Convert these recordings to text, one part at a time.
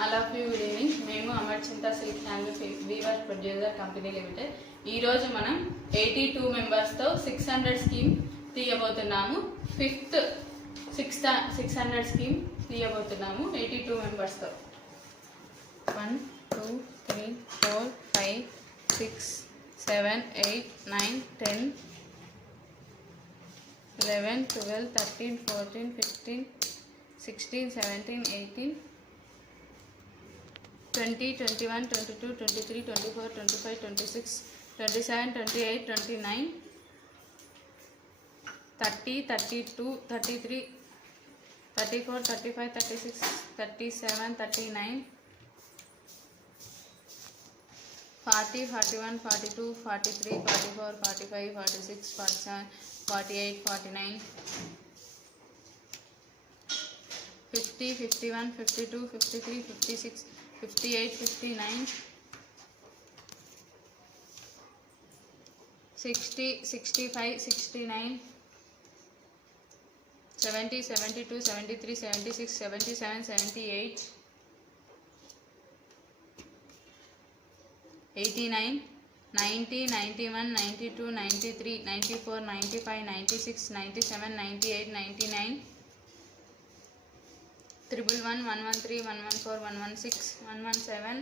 All of you good evening. మేము Amarchinta silk hand weaver producer company limited. ఈరోజు మనం 82 మెంబర్స్తో 600 స్కీమ్ తీయబోతున్నాము. ఫిఫ్త్ 600 స్కీమ్ తీయబోతున్నాము 82 మెంబర్స్తో. 1 2 3 4 5 6 7 8 9 10 11 12 13 14 15 16 17 18 20 21 22 23 24 25 26 27 28 29 30 32 33 34 35 36 37 39 40 41 42 43 44 45 46 47 48 49 50 51 52 53 56 58 59 60 65 69 70 72 73 76 77 78 89 90 91 92 93 94 95 96 97 98 99 111 113 114 116 117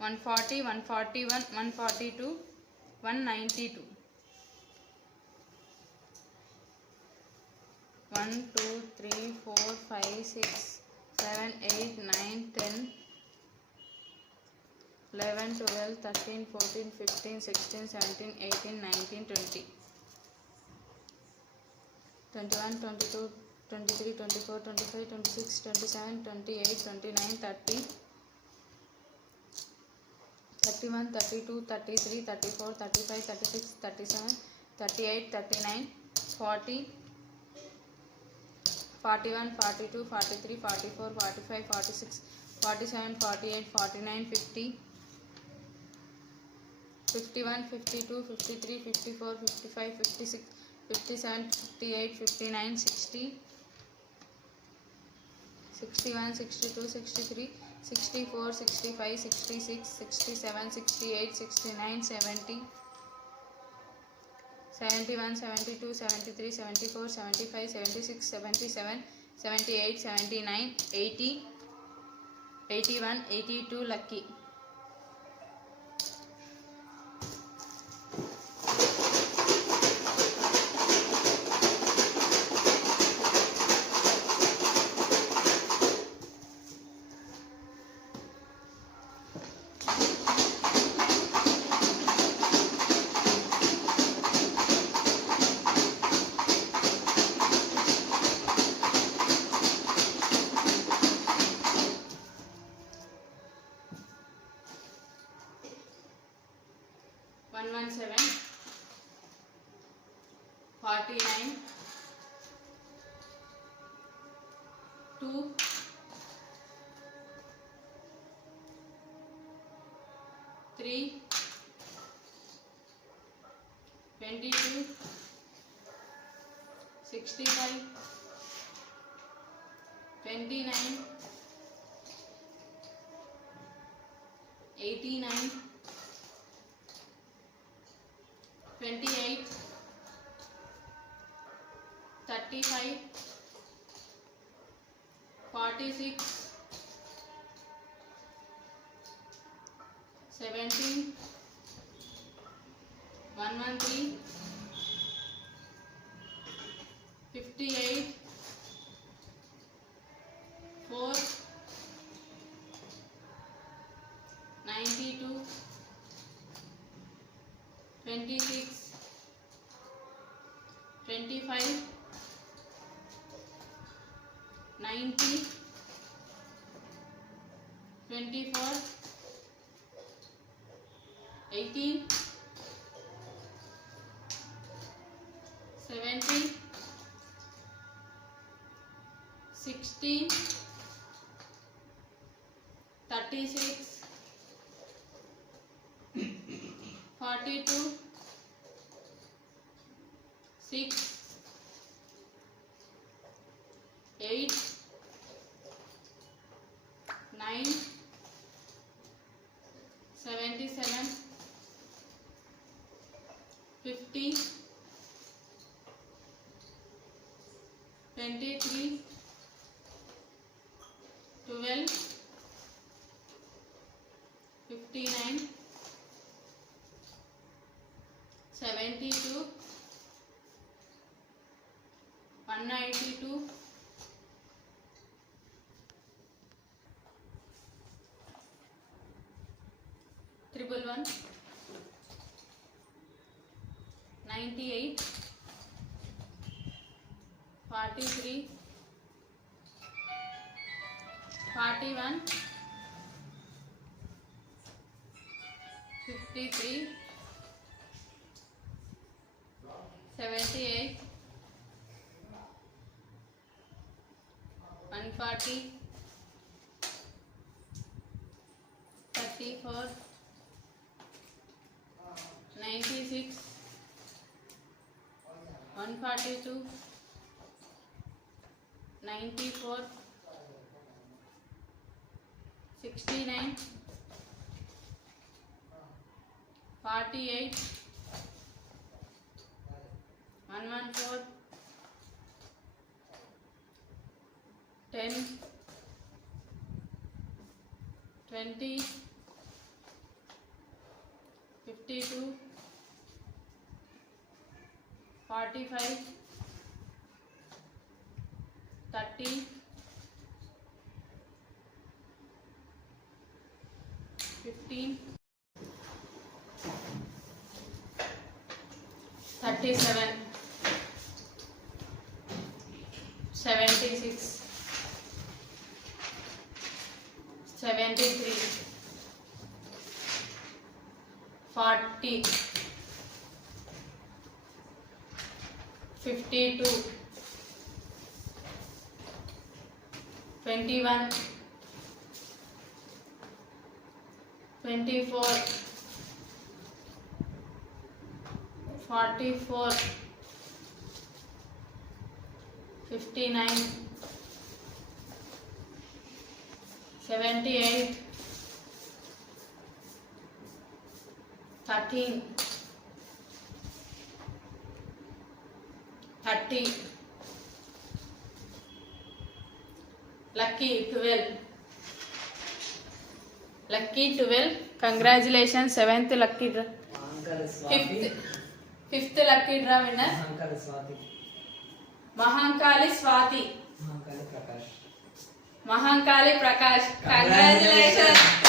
140 141 142 192 1 2 3 4 5 6 7 8 9 10 11 12 13 14 15 16 17 18 19 20 21 22 23 24 25 26 27 28 29 30 31 32 33 34 35 36 37 38 39 40 41 42 43 44 45 46 47 48 49 50 51 52 53 54 55 56 57 58 59 60 61 62 63 64 65 66 67 68 69 70 71 72 73 74 75 76 77 78 79 80 81 82 lucky. One 17 49 2 3 22 65 29 89 28 35 46 17 113 58 4 92 26 25 90 24 18 17 16 36 42 6 8 12, 59, 72, 192, 111, 98, 43, 41, 53, 78, 140, 34, 96, 142, 94, 69, 48, 114, 10, 20, 52, 45, 30, 15, 37, 76, 73, 40, 52, 21, 24, 44, 59, 78, 13, 30, lucky 12, lucky 12. Congratulations, 7th lucky draw. Fifth lucky draw winner. Mahankali Swati. Mahankali Prakash. Congratulations.